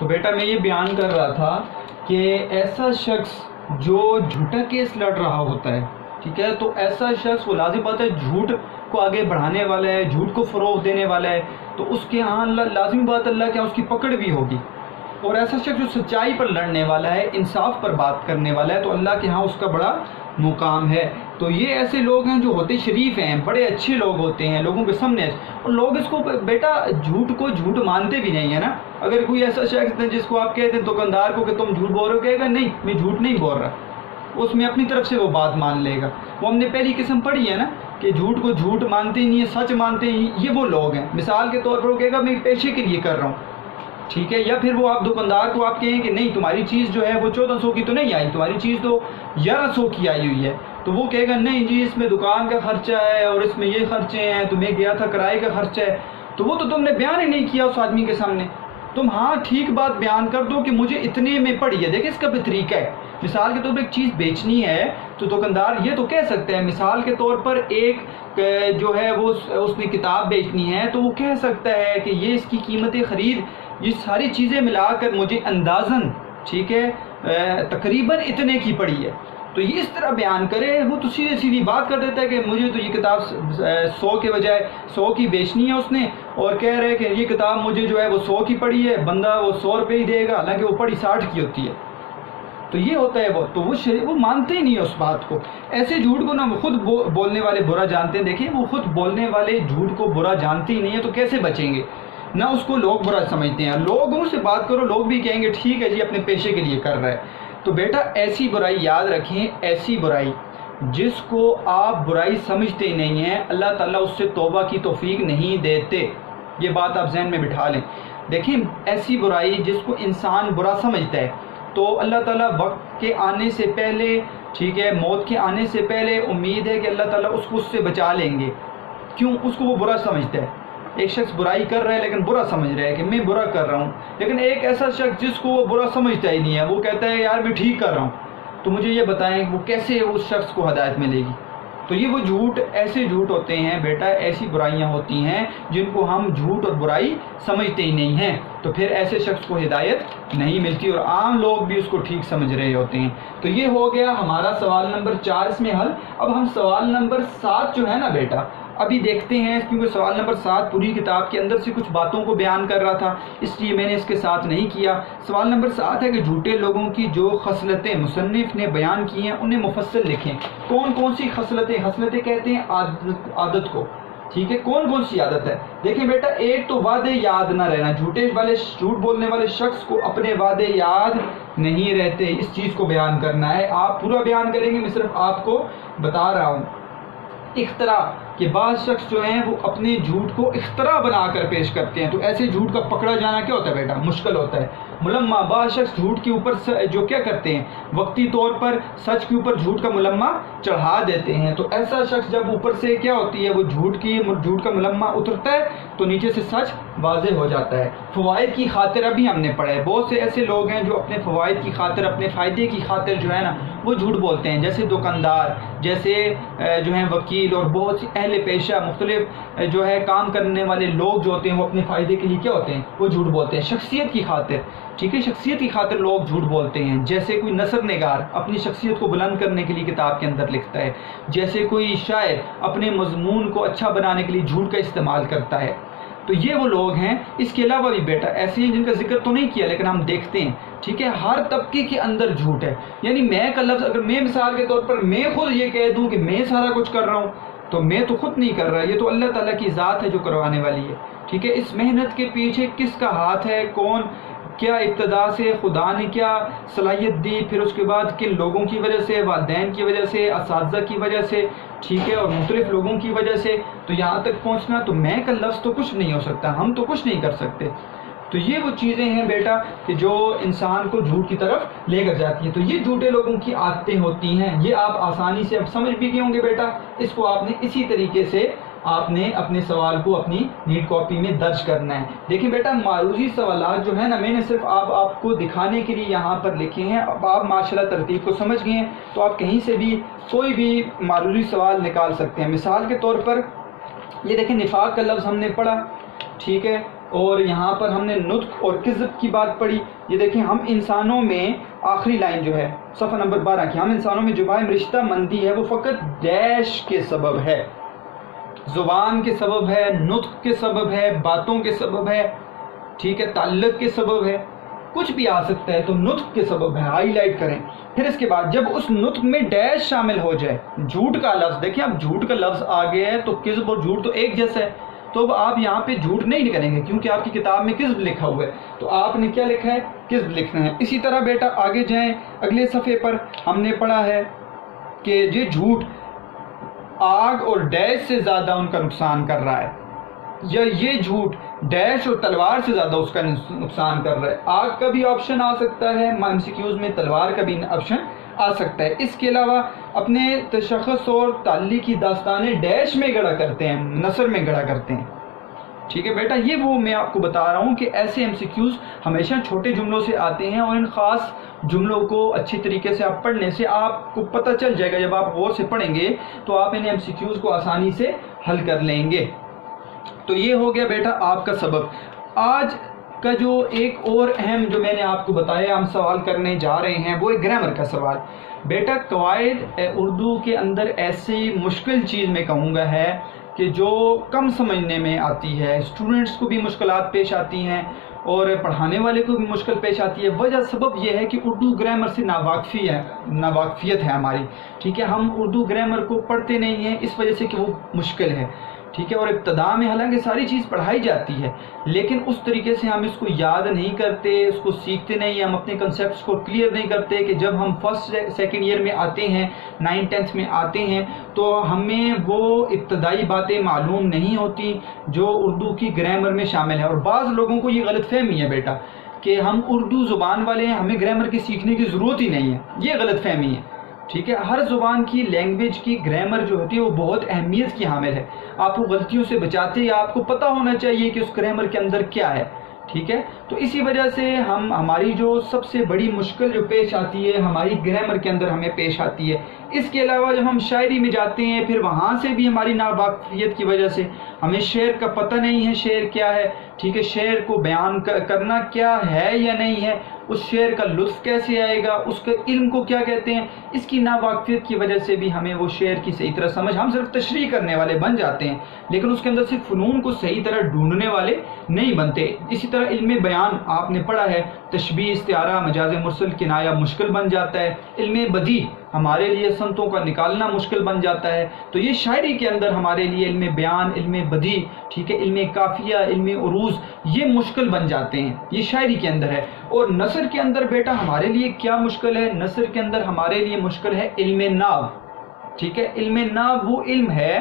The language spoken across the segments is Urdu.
تو بیٹا میں یہ بیان کر رہا تھا کہ ایسا شخص جو جھوٹا کیس لڑ رہا ہوتا ہے، ٹھیک ہے، تو ایسا شخص وہ لازم بات ہے جھوٹ کو آگے بڑھانے والا ہے، جھوٹ کو فروغ دینے والا ہے، تو اس کے ہاں لازم بات اللہ کے ہاں اس کی پکڑ بھی ہوگی۔ اور ایسا شخص جو سچائی پر لڑنے والا ہے، انصاف پر بات کرنے والا ہے، تو اللہ کے ہاں اس کا بڑا مقام ہے۔ تو یہ ایسے لوگ ہیں جو ہوتے شریف ہیں، بڑے اچھے لوگ ہوتے ہیں لوگوں کے سامنے، اور لوگ اس کو بیٹا جھوٹ کو جھوٹ مانتے بھی نہیں ہے نا۔ اگر کوئی ایسا شخص ہے جس کو آپ کہتے ہیں دکاندار کو کہ تم جھوٹ بول رہے ہو، کہے گا نہیں میں جھوٹ نہیں بول رہا، اس میں اپنی طرف سے وہ بات مان لے گا۔ وہ ہم نے پہلی قسم پڑھی ہے نا کہ جھوٹ کو جھوٹ مانتے نہیں ہیں، سچ مانتے ہیں، یہ وہ لوگ ہیں۔ مثال کے طور پر وہ کہے گا میں پیشے کے لیے کر رہا ہوں، ٹھیک ہے، یا پھر وہ آپ دکاندار کو آپ کہیں کہ نہیں تمہاری چیز جو ہے وہ 1400 کی تو نہیں آئی، تمہاری چیز تو 1100 کی آئی ہوئی ہے، تو وہ کہے گا نہیں جی اس میں دکان کا خرچہ ہے اور اس میں یہ خرچے ہیں، تمہیں گیا تھا کرائے کا خرچہ ہے، تو وہ تو تم نے بیان ہی نہیں کیا اس آدمی کے سامنے۔ تم ہاں ٹھیک بات بیان کر دو کہ مجھے اتنے میں پڑی ہے۔ دیکھیں اس کا بھی طریقہ ہے، مثال کے طور پر ایک چیز بیچنی ہے تو دکاندار یہ تو کہہ سکتا ہے، مثال کے طور پر ایک جو ہے وہ اس نے کتاب بیچنی ہے تو وہ کہہ سکتا ہے کہ یہ اس کی قیمت خرید یہ ساری چیزیں ملا کر مجھے اندازاً، ٹھیک ہے، تقریباً اتنے کی پڑی ہے، تو یہ اس طرح بیان کرے۔ وہ تو سیدھی سیدھی بات کر دیتا ہے کہ مجھے تو یہ کتاب 100 کے بجائے 100 کی بیچنی ہے اس نے، اور کہہ رہے کہ یہ کتاب مجھے جو ہے وہ 100 کی پڑی ہے، بندہ وہ 100 روپے ہی دے گا، حالانکہ وہ پڑی 60 کی ہوتی ہے۔ تو یہ ہوتا ہے وہ مانتے ہی نہیں ہے اس بات کو۔ ایسے جھوٹ کو نہ خود بولنے والے برا جانتے ہیں، دیکھیں وہ خود بولنے والے جھوٹ کو برا جانتے ہی نہیں ہیں تو کیسے بچیں گے؟ نہ اس کو لوگ برا سمجھتے ہیں، لوگوں سے بات کرو لوگ بھی کہیں گے ٹھیک ہے جی اپنے پیشے کے لیے کر رہا ہے۔ تو بیٹا ایسی برائی یاد رکھیں، ایسی برائی جس کو آپ برائی سمجھتے ہی نہیں ہیں اللہ تعالیٰ اس سے توبہ کی توفیق نہیں دیتے، یہ بات آپ ذہن میں بٹھا لیں۔ دیکھیں ایسی برائی جس کو انسان برا سمجھتا ہے تو اللہ تعالیٰ وقت کے آنے سے پہلے، ٹھیک ہے، موت کے آنے سے پہلے امید ہے کہ اللہ تعالیٰ اس کو اس سے بچا لیں گے۔ کیوں؟ اس کو وہ برا سمجھتا ہے۔ ایک شخص برائی کر رہا ہے لیکن برا سمجھ رہا ہے کہ میں برا کر رہا ہوں، لیکن ایک ایسا شخص جس کو وہ برا سمجھتا ہی نہیں ہے، وہ کہتا ہے یار میں ٹھیک کر رہا ہوں، تو مجھے یہ بتائیں وہ کیسے اس شخص کو ہدایت ملے گی؟ تو یہ وہ جھوٹ، ایسے جھوٹ ہوتے ہیں بیٹا، ایسی برائیاں ہوتی ہیں جن کو ہم جھوٹ اور برائی سمجھتے ہی نہیں ہیں، تو پھر ایسے شخص کو ہدایت نہیں ملتی اور عام لوگ بھی اس کو ٹھیک سمجھ رہے ہوتے ہیں۔ تو یہ ہو گیا ہمارا سوال نمبر 4 اس میں حل۔ اب ہم سوال نمبر 7 جو ہے نا بیٹا ابھی دیکھتے ہیں، کیونکہ سوال نمبر 7 پوری کتاب کے اندر سے کچھ باتوں کو بیان کر رہا تھا، اس لیے میں نے اس کے ساتھ نہیں کیا۔ سوال نمبر 7 ہے کہ جھوٹے لوگوں کی جو خصلتیں مصنف نے بیان کی ہیں انہیں مفصل لکھیں۔ کون کون سی خصلتیں؟ خصلتیں کہتے ہیں عادت کو، ٹھیک ہے، کون کون سی عادت ہے؟ دیکھیں بیٹا ایک تو وعدے یاد نہ رہنا، جھوٹ بولنے والے شخص کو اپنے وعدے یاد نہیں رہتے، اس چیز کو بیان کرنا ہے۔ آپ پورا بیان کریں گے، میں صرف آپ کو بتا رہا ہوں۔ اختراع کہ بعض شخص جو ہیں وہ اپنے جھوٹ کو اختراع بنا کر پیش کرتے ہیں، تو ایسے جھوٹ کا پکڑا جانا کیا ہوتا ہے بیٹا؟ مشکل ہوتا ہے۔ ملمہ، بعض شخص جھوٹ کے اوپر جو کیا کرتے ہیں وقتی طور پر سچ کے اوپر جھوٹ کا ملمہ چڑھا دیتے ہیں، تو ایسا شخص جب اوپر سے کیا ہوتی ہے وہ جھوٹ کا ملمہ اترتا ہے تو نیچے سے سچ واضح ہو جاتا ہے۔ فوائد کی خاطر ابھی ہم نے پڑھا ہے، بہت سے ایسے لوگ ہیں جو اپنے فوائد کی خاطر، اپنے فائدے کی خاطر جو ہے نا وہ جھوٹ بولتے ہیں، جیسے دکاندار، جیسے جو ہیں وکیل اور بہت سی اہل پیشہ مختلف جو ہے کام کرنے والے لوگ جو ہوتے ہیں وہ اپنے فائدے کے لیے کیا ہوتے ہیں وہ جھوٹ بولتے ہیں، شخصیت کی خاطر، ٹھیک ہے، شخصیت کی خاطر لوگ جھوٹ بولتے ہیں۔ جیسے کوئی نثر نگار اپنی شخصیت کو بلند کرنے کے لیے کتاب کے اندر لکھتا ہے، جیسے کوئی شاعر اپنے مضمون کو اچھا بنانے کے لیے جھوٹ کا استعمال کرتا ہے، تو یہ وہ لوگ ہیں۔ اس کے علاوہ بھی بیٹا ایسے ہیں جن کا ذکر تو نہیں کیا لیکن ہم دیکھتے ہیں، ٹھیک ہے، ہر طبقے کے اندر جھوٹ ہے، یعنی میں کا لفظ اگر میں مثال کے طور پر میں خود یہ کہہ دوں کہ میں سارا کچھ کر رہا ہوں تو میں تو خود نہیں کر رہا، یہ تو اللہ تعالیٰ کی ذات ہے جو کروانے والی ہے، ٹھیک ہے۔ اس محنت کے پیچھے کس کا ہاتھ ہے، کون کیا ابتدا سے خدا نے کیا صلاحیت دی، پھر اس کے بعد کن لوگوں کی وجہ سے، والدین کی وجہ سے، اساتذہ کی وجہ سے، ٹھیک ہے، اور مختلف لوگوں کی وجہ سے، تو یہاں تک پہنچنا، تو میں کا لفظ تو کچھ نہیں ہو سکتا، ہم تو کچھ نہیں کر سکتے۔ تو یہ وہ چیزیں ہیں بیٹا کہ جو انسان کو جھوٹ کی طرف لے کر جاتی ہیں، تو یہ جھوٹے لوگوں کی عادتیں ہوتی ہیں۔ یہ آپ آسانی سے اب سمجھ بھی گئے ہوں گے بیٹا، اس کو آپ نے اسی طریقے سے آپ نے اپنے سوال کو اپنی نیٹ کاپی میں درج کرنا ہے۔ دیکھیں بیٹا معروضی سوالات جو ہے نا میں نے صرف آپ کو دکھانے کے لیے یہاں پر لکھے ہیں، اب آپ ماشاءاللہ ترتیب کو سمجھ گئے ہیں تو آپ کہیں سے بھی کوئی بھی معروضی سوال نکال سکتے ہیں۔ مثال کے طور پر یہ دیکھیں نفاق کا لفظ ہم نے پڑھا، ٹھیک ہے، اور یہاں پر ہم نے نطق اور کذب کی بات پڑھی. یہ دیکھیں ہم انسانوں میں آخری لائن جو ہے صفحہ نمبر 12 کی، ہم انسانوں میں جو باہم رشتہ مندی ہے وہ فقط ڈیش کے سبب ہے، زبان کے سبب ہے، نطق کے سبب ہے، باتوں کے سبب ہے، ٹھیک ہے، تعلق کے سبب ہے، کچھ بھی آ سکتا ہے تو نطق کے سبب ہے. ہائی لائٹ کریں. پھر اس کے بعد جب اس نطق میں ڈیش شامل ہو جائے، جھوٹ کا لفظ، دیکھیں اب جھوٹ کا لفظ آ گیا ہے تو کذب اور جھوٹ تو ایک جیسا ہے، تو اب آپ یہاں پہ جھوٹ نہیں کریں گے کیونکہ آپ کی کتاب میں کذب لکھا ہوا ہے، تو آپ نے کیا لکھا ہے؟ کذب لکھنا ہے. اسی طرح بیٹا آگے جائیں، اگلے صفحے پر ہم نے پڑھا ہے کہ یہ جھوٹ آگ اور ڈیش سے زیادہ ان کا نقصان کر رہا ہے، یا یہ جھوٹ ڈیش اور تلوار سے زیادہ اس کا نقصان کر رہا ہے. آگ کا بھی آپشن آ سکتا ہے MCQs میں، تلوار کا بھی آپشن آ سکتا ہے. اس کے علاوہ اپنے تشخص اور تعلیق کی داستانیں ڈیش میں گڑا کرتے ہیں، نثر میں گڑا کرتے ہیں. ٹھیک ہے بیٹا، یہ وہ میں آپ کو بتا رہا ہوں کہ ایسے MCQs ہمیشہ چھوٹے جملوں سے آتے ہیں، اور ان خاص جملوں کو اچھی طریقے سے آپ پڑھنے سے آپ کو پتہ چل جائے گا، جب آپ غور سے پڑھیں گے تو آپ ان MCQs کو آسانی سے حل کر لیں گے. تو یہ ہو گیا بیٹا آپ کا سبق. آج کا جو ایک اور اہم جو میں نے آپ کو بتایا ہم سوال کرنے جا رہے ہیں وہ ہے گرامر کا سوال. بیٹا قواعد اردو کے اندر ایسی مشکل چیز میں کہوں گا ہے کہ جو کم سمجھنے میں آتی ہے، اسٹوڈنٹس کو بھی مشکلات پیش آتی ہیں اور پڑھانے والے کو بھی مشکل پیش آتی ہے. وجہ سبب یہ ہے کہ اردو گرامر سے ناواقفیت ہے ہماری. ٹھیک ہے، ہم اردو گرامر کو پڑھتے نہیں ہیں اس وجہ سے کہ وہ مشکل ہے. ٹھیک ہے، اور ابتدا میں حالانکہ ساری چیز پڑھائی جاتی ہے لیکن اس طریقے سے ہم اس کو یاد نہیں کرتے، اس کو سیکھتے نہیں، ہم اپنے کنسیپٹس کو کلیئر نہیں کرتے کہ جب ہم فرسٹ سیکنڈ ایئر میں آتے ہیں، 9th 10th میں آتے ہیں تو ہمیں وہ ابتدائی باتیں معلوم نہیں ہوتی جو اردو کی گرامر میں شامل ہے. اور بعض لوگوں کو یہ غلط فہمی ہے بیٹا کہ ہم اردو زبان والے ہیں، ہمیں گرامر کی سیکھنے کی ضرورت ہی نہیں ہے. یہ غلط فہمی ہے. ٹھیک ہے، ہر زبان کی لینگویج کی گرامر جو ہوتی ہے وہ بہت اہمیت کی حامل ہے. آپ کو غلطیوں سے بچاتے یا آپ کو پتہ ہونا چاہیے کہ اس گرامر کے اندر کیا ہے. ٹھیک ہے، تو اسی وجہ سے ہماری جو سب سے بڑی مشکل جو پیش آتی ہے ہماری گرامر کے اندر ہمیں پیش آتی ہے. اس کے علاوہ جب ہم شاعری میں جاتے ہیں پھر وہاں سے بھی ہماری ناواقفیت کی وجہ سے ہمیں شعر کا پتہ نہیں ہے شعر کیا ہے. ٹھیک ہے، شعر کو بیان کرنا کیا ہے یا نہیں ہے، اس شعر کا لطف کیسے آئے گا، اس کے علم کو کیا کہتے ہیں، اس کی ناواقفیت کی وجہ سے بھی ہمیں وہ شعر کی صحیح طرح سمجھ، ہم صرف تشریح کرنے والے بن جاتے ہیں لیکن اس کے اندر صرف فنون کو صحیح طرح ڈھونڈنے والے نہیں بنتے. اسی طرح علم بیان آپ نے پڑھا ہے، تشبیہ، استعارہ، مجاز مرسل، کنایہ مشکل بن جاتا ہے. علم بدیع ہمارے لیے صنعتوں کا نکالنا مشکل بن جاتا ہے. تو یہ شاعری کے اندر ہمارے لیے علم بیان، علم بدیع، ٹھیک ہے، علم قافیہ، علم عروض، یہ مشکل بن جاتے ہیں. یہ شاعری کے اندر ہے. اور نثر کے اندر بیٹا ہمارے لیے کیا مشکل ہے؟ نثر کے اندر ہمارے لیے مشکل ہے علم نحو. ٹھیک ہے، علم نحو وہ علم ہے،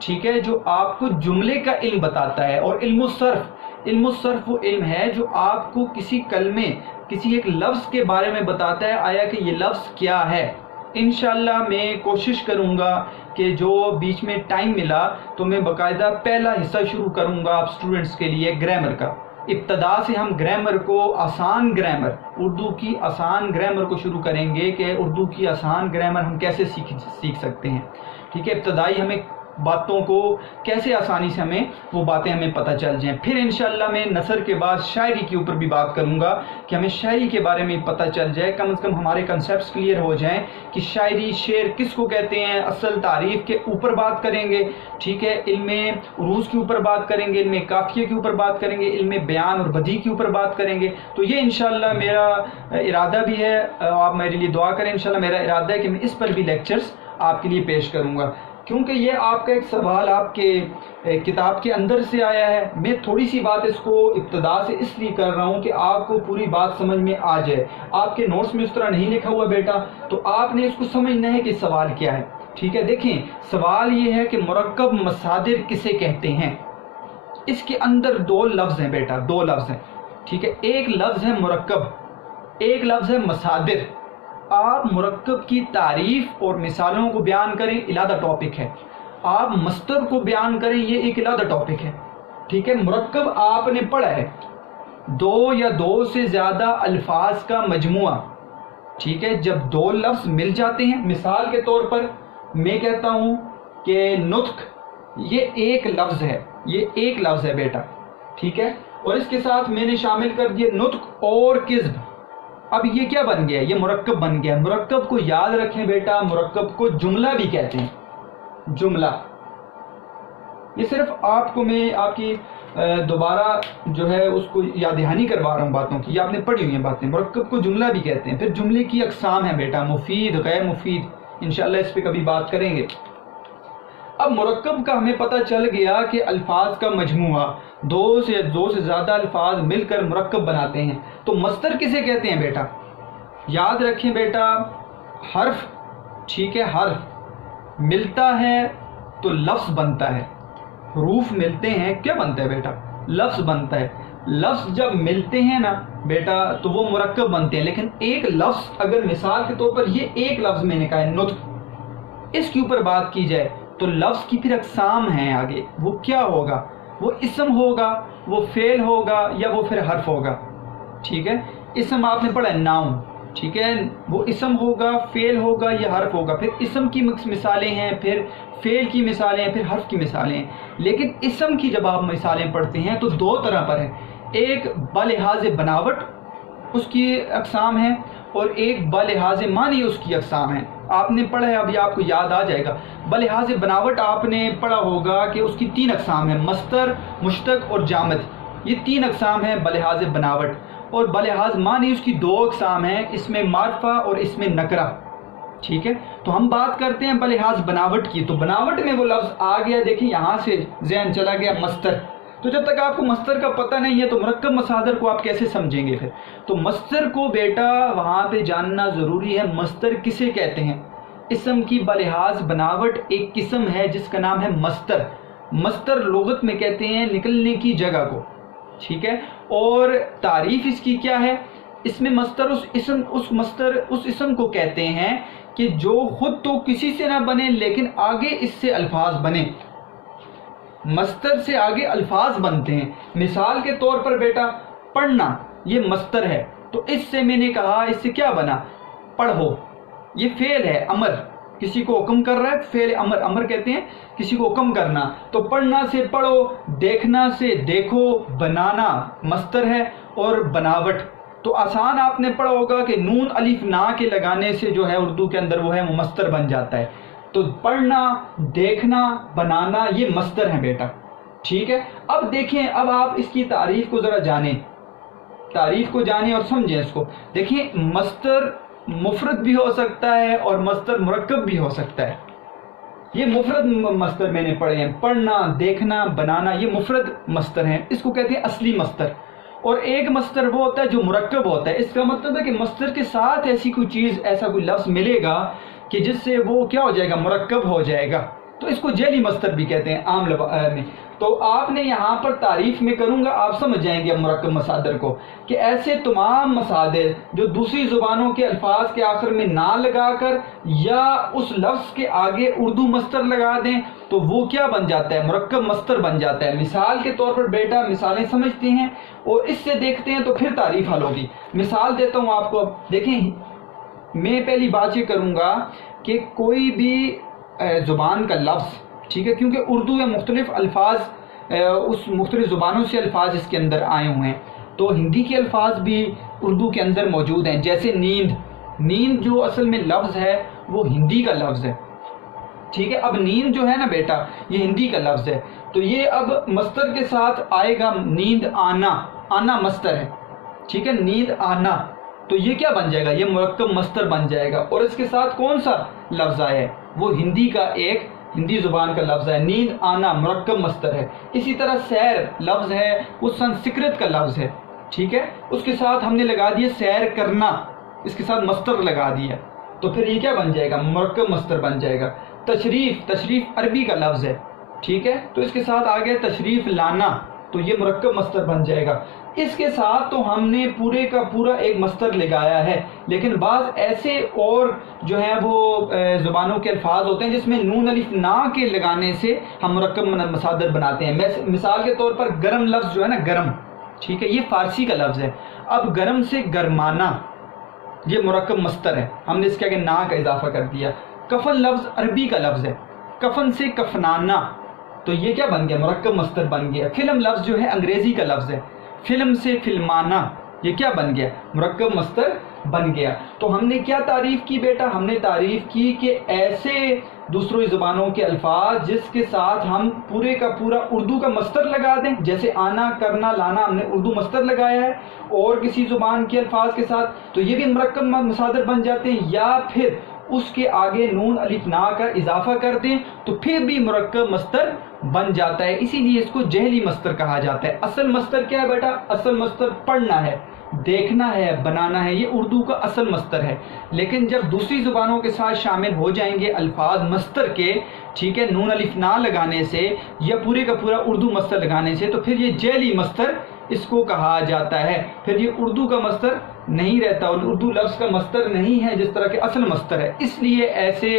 ٹھیک ہے، جو آپ کو جملے کا علم بتاتا ہے. اور علم الصرف وہ علم ہے جو آپ کو کسی کلمے، کسی ایک لفظ کے بارے میں بتاتا ہے آیا کہ یہ لفظ کیا ہے. انشاءاللہ میں کوشش کروں گا کہ جو بیچ میں ٹائم ملا تو میں باقاعدہ پہلا حصہ شروع کروں گا آپ سٹوڈنٹس کے لیے گرامر کا. ابتدا سے ہم گرامر کو، آسان گرامر، اردو کی آسان گرامر کو شروع کریں گے کہ اردو کی آسان گرامر ہم کیسے سیکھ سکتے ہیں. ٹھیک ہے، ابتدائی ہمیں باتوں کو کیسے آسانی سے وہ باتیں ہمیں پتہ چل جائیں. پھر انشاءاللہ میں نثر کے بعد شاعری کے اوپر بھی بات کروں گا کہ ہمیں شاعری کے بارے میں پتہ چل جائے، کم از کم ہمارے کنسیپٹس کلیئر ہو جائیں کہ شاعری، شعر کس کو کہتے ہیں. اصل تعریف کے اوپر بات کریں گے. ٹھیک ہے، علم عروض کے اوپر بات کریں گے، علم قافیے کے اوپر بات کریں گے، علم بیان اور بدیع کے اوپر بات کریں گے. تو یہ انشاءاللہ میرا ارادہ بھی ہے، آپ میرے لیے دعا کریں. انشاءاللہ میرا ارادہ ہے کہ میں اس پر بھی لیکچرز آپ کے لیے پیش کروں گا کیونکہ یہ آپ کا ایک سوال آپ کے کتاب کے اندر سے آیا ہے. میں تھوڑی سی بات اس کو ابتدا سے اس لیے کر رہا ہوں کہ آپ کو پوری بات سمجھ میں آ جائے. آپ کے نوٹس میں اس طرح نہیں لکھا ہوا بیٹا تو آپ نے اس کو سمجھنا ہے کہ سوال کیا ہے. ٹھیک ہے، دیکھیں سوال یہ ہے کہ مرکب مصادر کسے کہتے ہیں. اس کے اندر دو لفظ ہیں بیٹا، دو لفظ ہیں. ٹھیک ہے، ایک لفظ ہے مرکب، ایک لفظ ہے مصادر. آپ مرکب کی تعریف اور مثالوں کو بیان کریں، علیحدہ ٹاپک ہے. آپ مصدر کو بیان کریں، یہ ایک علیحدہ ٹاپک ہے. ٹھیک ہے، مرکب آپ نے پڑھا ہے، دو یا دو سے زیادہ الفاظ کا مجموعہ. ٹھیک ہے، جب دو لفظ مل جاتے ہیں، مثال کے طور پر میں کہتا ہوں کہ نطق، یہ ایک لفظ ہے، یہ ایک لفظ ہے بیٹا. ٹھیک ہے، اور اس کے ساتھ میں نے شامل کر دیا نطق اور کذب. اب یہ کیا بن گیا؟ یہ مرکب بن گیا. مرکب کو یاد رکھیں بیٹا، مرکب کو جملہ بھی کہتے ہیں. جملہ یہ صرف آپ کو میں آپ کی دوبارہ جو ہے اس کو یاد دہانی کروا رہا ہوں باتوں کی، یہ آپ نے پڑھی ہوئی ہیں باتیں. مرکب کو جملہ بھی کہتے ہیں. پھر جملے کی اقسام ہیں بیٹا، مفید، غیر مفید، انشاءاللہ اس پہ کبھی بات کریں گے. اب مرکب کا ہمیں پتہ چل گیا کہ الفاظ کا مجموعہ، دو سے زیادہ الفاظ مل کر مرکب بناتے ہیں. تو مصدر کسے کہتے ہیں بیٹا؟ یاد رکھیں بیٹا، حرف، ٹھیک ہے، حرف ملتا ہے تو لفظ بنتا ہے. حروف ملتے ہیں کیا بنتا ہے بیٹا؟ لفظ بنتا ہے. لفظ جب ملتے ہیں نا بیٹا تو وہ مرکب بنتے ہیں. لیکن ایک لفظ اگر مثال کے طور پر یہ ایک لفظ میں نے کہا ہے نطق، اس کے اوپر بات کی جائے تو لفظ کی پھر اقسام ہیں آگے. وہ کیا ہوگا؟ وہ اسم ہوگا، وہ فعل ہوگا، یا وہ پھر حرف ہوگا. ٹھیک ہے، اسم آپ نے پڑھا ہے ناؤن، ٹھیک ہے، وہ اسم ہوگا، فعل ہوگا یا حرف ہوگا. پھر اسم کی مثالیں ہیں، پھر فعل کی مثالیں ہیں، پھر حرف کی مثالیں ہیں. لیکن اسم کی جب آپ مثالیں پڑھتے ہیں تو دو طرح پر ہیں. ایک بلحاظ بناوٹ اس کی اقسام ہیں، اور ایک بلحاظ معنی اس کی اقسام ہیں. آپ نے پڑھا ہے، ابھی آپ کو یاد آ جائے گا. بلحاظ بناوٹ آپ نے پڑھا ہوگا کہ اس کی 3 اقسام ہیں، مصدر، مشتق اور جامد. یہ 3 اقسام ہیں بلحاظ بناوٹ. اور بلحاظ معنی اس کی 2 اقسام ہیں، اس میں معرفہ اور اس میں نکرہ. ٹھیک ہے، تو ہم بات کرتے ہیں بلحاظ بناوٹ کی. تو بناوٹ میں وہ لفظ آ گیا، دیکھیں یہاں سے ذہن چلا گیا مصدر. تو جب تک آپ کو مصدر کا پتہ نہیں ہے تو مرکب مصادر کو آپ کیسے سمجھیں گے پھر؟ تو مصدر کو بیٹا وہاں پہ جاننا ضروری ہے. مصدر کسے کہتے ہیں؟ اسم کی بلحاظ بناوٹ ایک قسم ہے جس کا نام ہے مصدر. مصدر لغت میں کہتے ہیں نکلنے کی جگہ کو. ٹھیک ہے، اور تعریف اس کی کیا ہے؟ اس میں مصدر اس اسم کو کہتے ہیں کہ جو خود تو کسی سے نہ بنے لیکن آگے اس سے الفاظ بنے. مصدر سے آگے الفاظ بنتے ہیں. مثال کے طور پر بیٹا پڑھنا یہ مصدر ہے، تو اس سے میں نے کہا اس سے کیا بنا؟ پڑھو. یہ فعل ہے، امر، کسی کو حکم کر رہا ہے، فعل امر، امر کہتے ہیں کسی کو حکم کرنا. تو پڑھنا سے پڑھو، دیکھنا سے دیکھو، بنانا مصدر ہے. اور بناوٹ تو آسان آپ نے پڑھا ہوگا کہ نون الف نا کے لگانے سے جو ہے اردو کے اندر وہ ہے مصدر بن جاتا ہے. تو پڑھنا، دیکھنا، بنانا یہ مصدر ہیں بیٹا. ٹھیک ہے، اب دیکھیں، اب آپ اس کی تعریف کو ذرا جانیں، تعریف کو جانیں اور سمجھیں اس کو. دیکھیں مصدر مفرد بھی ہو سکتا ہے اور مصدر مرکب بھی ہو سکتا ہے. یہ مفرد مصدر میں نے پڑھے ہیں، پڑھنا، دیکھنا، بنانا، یہ مفرد مصدر ہیں، اس کو کہتے ہیں اصلی مصدر. اور ایک مصدر وہ ہوتا ہے جو مرکب ہوتا ہے. اس کا مطلب ہے کہ مصدر کے ساتھ ایسی کوئی چیز، ایسا کوئی لفظ ملے گا کہ جس سے وہ کیا ہو جائے گا؟ مرکب ہو جائے گا. تو اس کو جعلی مصدر بھی کہتے ہیں عام میں. تو آپ نے یہاں پر تعریف میں کروں گا، آپ سمجھ جائیں گے مرکب مصادر کو، کہ ایسے تمام مصادر جو دوسری زبانوں کے الفاظ کے آخر میں نہ لگا کر یا اس لفظ کے آگے اردو مصدر لگا دیں تو وہ کیا بن جاتا ہے؟ مرکب مصدر بن جاتا ہے. مثال کے طور پر بیٹا مثالیں سمجھتے ہیں اور اس سے دیکھتے ہیں تو پھر تعریف حل ہوگی. مثال دیتا ہوں آپ کو. دیکھیں میں پہلی بات یہ کروں گا کہ کوئی بھی زبان کا لفظ، ٹھیک ہے، کیونکہ اردو میں مختلف الفاظ، اس مختلف زبانوں سے الفاظ اس کے اندر آئے ہوئے ہیں. تو ہندی کے الفاظ بھی اردو کے اندر موجود ہیں. جیسے نیند، نیند جو اصل میں لفظ ہے وہ ہندی کا لفظ ہے. ٹھیک ہے، اب نیند جو ہے نا بیٹا یہ ہندی کا لفظ ہے. تو یہ اب مصدر کے ساتھ آئے گا نیند آنا. آنا مصدر ہے، ٹھیک ہے، نیند آنا. تو یہ کیا بن جائے گا؟ یہ مرکب مصدر بن جائے گا. اور اس کے ساتھ کون سا لفظ آیا ہے؟ وہ ہندی کا ایک ہندی زبان کا لفظ ہے. نیند آنا مرکب مصدر ہے. اسی طرح سیر لفظ ہے، وہ سنسکرت کا لفظ ہے. ٹھیک ہے، اس کے ساتھ ہم نے لگا دیا سیر کرنا، اس کے ساتھ مصدر لگا دیا. تو پھر یہ کیا بن جائے گا؟ مرکب مصدر بن جائے گا. تشریف، تشریف عربی کا لفظ ہے. ٹھیک ہے، تو اس کے ساتھ آ گیا تشریف لانا، تو یہ مرکب مصدر بن جائے گا. اس کے ساتھ تو ہم نے پورے کا پورا ایک مصدر لگایا ہے. لیکن بعض ایسے اور جو ہیں وہ زبانوں کے الفاظ ہوتے ہیں جس میں نون الف نا کے لگانے سے ہم مرکب مصادر بناتے ہیں. مثال کے طور پر گرم لفظ جو ہے نا، گرم، ٹھیک ہے، یہ فارسی کا لفظ ہے. اب گرم سے گرمانا یہ مرکب مصدر ہے، ہم نے اس کے آگے نا کا اضافہ کر دیا. کفن لفظ عربی کا لفظ ہے، کفن سے کفنانا، تو یہ کیا بن گیا؟ مرکب مصدر بن گیا. فلم لفظ جو ہے انگریزی کا لفظ ہے، فلم سے فلمانا، یہ کیا بن گیا؟ مرکب مصدر بن گیا۔ تو ہم نے کیا تعریف کی بیٹا؟ ہم نے تعریف کی کہ ایسے دوسری زبانوں کے الفاظ جس کے ساتھ ہم پورے کا پورا اردو کا مصدر لگا دیں، جیسے آنا، کرنا، لانا، ہم نے اردو مصدر لگایا ہے، اور کسی زبان کے الفاظ کے ساتھ تو یہ بھی مرکب مصادر بن جاتے ہیں، یا پھر اس کے آگے نون الف نا کا اضافہ کر دیں تو پھر بھی مرکب مصدر بن جاتا ہے۔ اسی لیے اس کو جہلی مصدر کہا جاتا ہے۔ اصل مصدر کیا ہے بیٹا؟ اصل مصدر پڑھنا ہے، دیکھنا ہے، بنانا ہے، یہ اردو کا اصل مصدر ہے۔ لیکن جب دوسری زبانوں کے ساتھ شامل ہو جائیں گے الفاظ مصدر کے، ٹھیک ہے، نون الف نا لگانے سے یا پورے کا پورا اردو مصدر لگانے سے، تو پھر یہ جعلی مصدر اس کو کہا جاتا ہے۔ پھر یہ اردو کا مصدر نہیں رہتا، اور اردو لفظ کا مصدر نہیں ہے جس طرح کے اصل مصدر ہے۔ اس لیے ایسے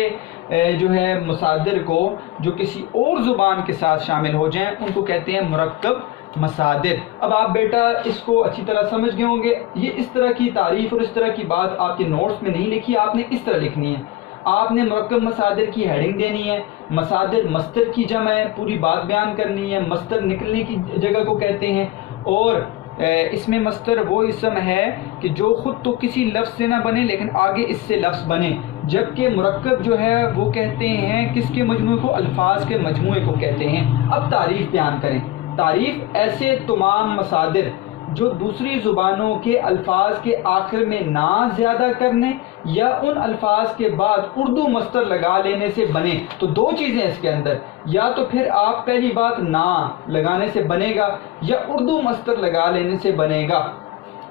جو ہے مصادر کو جو کسی اور زبان کے ساتھ شامل ہو جائیں ان کو کہتے ہیں مرکب مصادر۔ اب آپ بیٹا اس کو اچھی طرح سمجھ گئے ہوں گے۔ یہ اس طرح کی تعریف اور اس طرح کی بات آپ کے نوٹس میں نہیں لکھی، آپ نے اس طرح لکھنی ہے۔ آپ نے مرکب مصادر کی ہیڈنگ دینی ہے، مصادر مصدر کی جمع ہے، پوری بات بیان کرنی ہے، مصدر نکلنے کی جگہ کو کہتے ہیں، اور اس میں مصدر وہ اسم ہے کہ جو خود تو کسی لفظ سے نہ بنے لیکن آگے اس سے لفظ بنے، جبکہ مرکب جو ہے وہ کہتے ہیں کس کے مجموعے کو؟ الفاظ کے مجموعے کو کہتے ہیں۔ اب تعریف بیان کریں۔ تعریف ایسے تمام مصادر جو دوسری زبانوں کے الفاظ کے آخر میں نا زیادہ کرنے یا ان الفاظ کے بعد اردو مصدر لگا لینے سے بنے۔ تو دو چیزیں اس کے اندر، یا تو پھر آپ پہلی بات نا لگانے سے بنے گا یا اردو مصدر لگا لینے سے بنے گا۔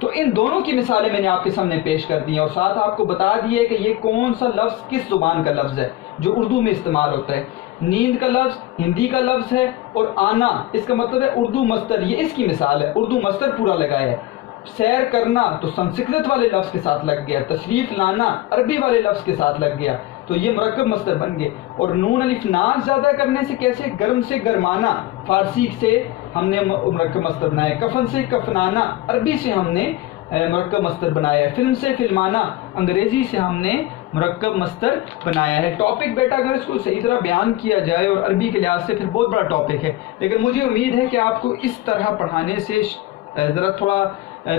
تو ان دونوں کی مثالیں میں نے آپ کے سامنے پیش کر دی ہیں، اور ساتھ آپ کو بتا دیے کہ یہ کون سا لفظ کس زبان کا لفظ ہے جو اردو میں استعمال ہوتا ہے۔ نیند کا لفظ ہندی کا لفظ ہے، اور آنا اس کا مطلب ہے اردو مصدر، یہ اس کی مثال ہے، اردو مصدر پورا لگایا ہے۔ سیر کرنا تو سنسکرت والے لفظ کے ساتھ لگ گیا، تشریف لانا عربی والے لفظ کے ساتھ لگ گیا، تو یہ مرکب مصدر بن گئے۔ اور نون الف نا زیادہ کرنے سے کیسے؟ گرم سے گرمانا فارسی سے ہم نے مرکب مصدر بنایا، کفن سے کفنانا عربی سے ہم نے مرکب مصدر بنایا ہے، فلم سے فلمانا انگریزی سے ہم نے مرکب مصدر بنایا ہے۔ ٹاپک بیٹا اگر اس کو صحیح طرح بیان کیا جائے، اور عربی کے لحاظ سے پھر بہت بڑا ٹاپک ہے، لیکن مجھے امید ہے کہ آپ کو اس طرح پڑھانے سے ذرا تھوڑا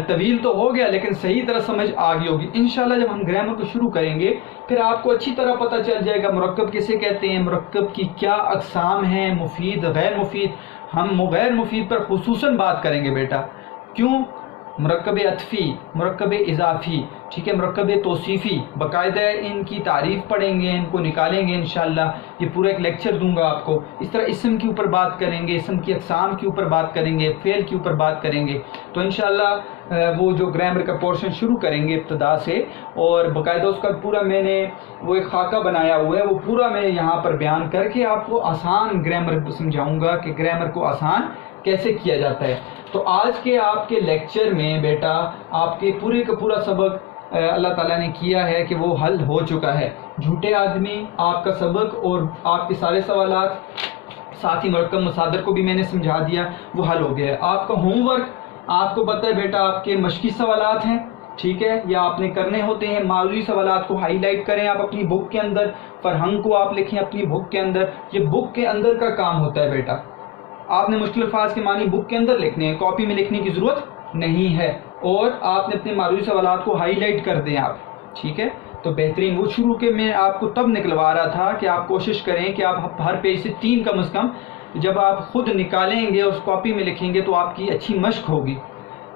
طویل تو ہو گیا لیکن صحیح طرح سمجھ آ گئی ہوگی۔ انشاءاللہ جب ہم گرامر کو شروع کریں گے پھر آپ کو اچھی طرح پتہ چل جائے گا مرکب کسے کہتے ہیں، مرکب کی کیا اقسام ہیں، مفید غیر مفید۔ ہم غیر مفید پر خصوصاً بات کریں گے بیٹا۔ کیوں؟ مرکب عطفی، مرکب اضافی، ٹھیک ہے، مرکب توصیفی، باقاعدہ ان کی تعریف پڑھیں گے، ان کو نکالیں گے انشاءاللہ۔ یہ پورا ایک لیکچر دوں گا آپ کو۔ اس طرح اسم کے اوپر بات کریں گے، اسم کی اقسام کے اوپر بات کریں گے، فعل کے اوپر بات کریں گے۔ تو انشاءاللہ وہ جو گرامر کا پورشن شروع کریں گے ابتدا سے، اور باقاعدہ اس کا پورا میں نے وہ ایک خاکہ بنایا ہوا ہے، وہ پورا میں یہاں پر بیان کر کے آپ کو آسان گرامر سمجھاؤں گا کہ گرامر کو آسان کیسے کیا جاتا ہے۔ تو آج کے آپ کے لیکچر میں بیٹا آپ کے پورے کا پورا سبق اللہ تعالیٰ نے کیا ہے کہ وہ حل ہو چکا ہے۔ جھوٹے آدمی آپ کا سبق اور آپ کے سارے سوالات، ساتھ ہی مرکب مصادر کو بھی میں نے سمجھا دیا، وہ حل ہو گیا ہے۔ آپ کا ہوم ورک آپ کو پتہ ہے بیٹا آپ کے مشقی سوالات ہیں، ٹھیک ہے، یا آپ نے کرنے ہوتے ہیں۔ معلومی سوالات کو ہائی لائٹ کریں آپ اپنی بک کے اندر، فرہنگ کو آپ لکھیں اپنی بک کے اندر۔ یہ بک کے اندر کا کام ہوتا ہے بیٹا، آپ نے مشکل الفاظ کے معنی بک کے اندر لکھنے ہیں، کاپی میں لکھنے کی ضرورت نہیں ہے، اور آپ نے اپنے معلومی سوالات کو ہائی لائٹ کر دیں آپ، ٹھیک ہے۔ تو بہترین، وہ شروع کے میں آپ کو تب نکلوا رہا تھا کہ آپ کوشش کریں کہ آپ ہر پیج سے 3 کم از کم جب آپ خود نکالیں گے اور اس کاپی میں لکھیں گے تو آپ کی اچھی مشق ہوگی۔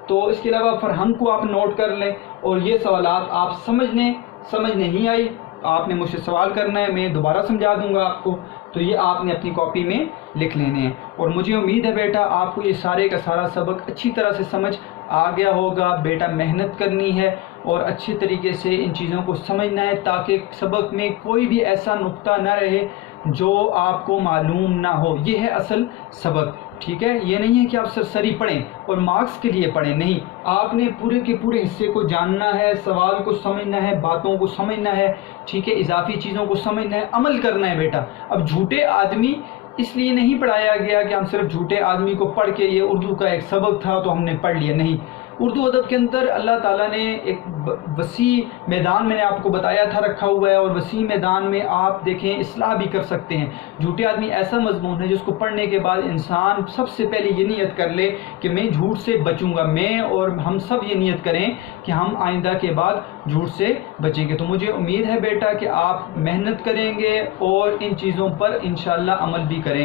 تو اس کے علاوہ فرہنگ کو آپ نوٹ کر لیں، اور یہ سوالات آپ سمجھ لیں، سمجھ نہیں آئی آپ نے مجھ سے سوال کرنا ہے، میں دوبارہ سمجھا دوں گا آپ کو، تو یہ آپ نے اپنی کاپی میں لکھ لینے ہیں۔ اور مجھے امید ہے بیٹا آپ کو یہ سارے کا سارا سبق اچھی طرح سے سمجھ آ گیا ہوگا۔ بیٹا محنت کرنی ہے اور اچھے طریقے سے ان چیزوں کو سمجھنا ہے تاکہ سبق میں کوئی بھی ایسا نقطہ نہ رہے جو آپ کو معلوم نہ ہو۔ یہ ہے اصل سبق، ٹھیک ہے۔ یہ نہیں ہے کہ آپ سرسری پڑھیں اور مارکس کے لیے پڑھیں، نہیں، آپ نے پورے کے پورے حصے کو جاننا ہے، سوال کو سمجھنا ہے، باتوں کو سمجھنا ہے، ٹھیک ہے، اضافی چیزوں کو سمجھنا ہے، عمل کرنا ہے بیٹا۔ اب جھوٹے آدمی اس لیے نہیں پڑھایا گیا کہ ہم صرف جھوٹے آدمی کو پڑھ کے یہ اردو کا ایک سبق تھا تو ہم نے پڑھ لیا، نہیں، اردو ادب کے اندر اللہ تعالیٰ نے ایک وسیع میدان میں نے آپ کو بتایا تھا رکھا ہوا ہے، اور وسیع میدان میں آپ دیکھیں اصلاح بھی کر سکتے ہیں۔ جھوٹے آدمی ایسا مضمون ہے جس کو پڑھنے کے بعد انسان سب سے پہلے یہ نیت کر لے کہ میں جھوٹ سے بچوں گا، میں اور ہم سب یہ نیت کریں کہ ہم آئندہ کے بعد جھوٹ سے بچیں گے۔ تو مجھے امید ہے بیٹا کہ آپ محنت کریں گے اور ان چیزوں پر انشاءاللہ عمل بھی کریں گے۔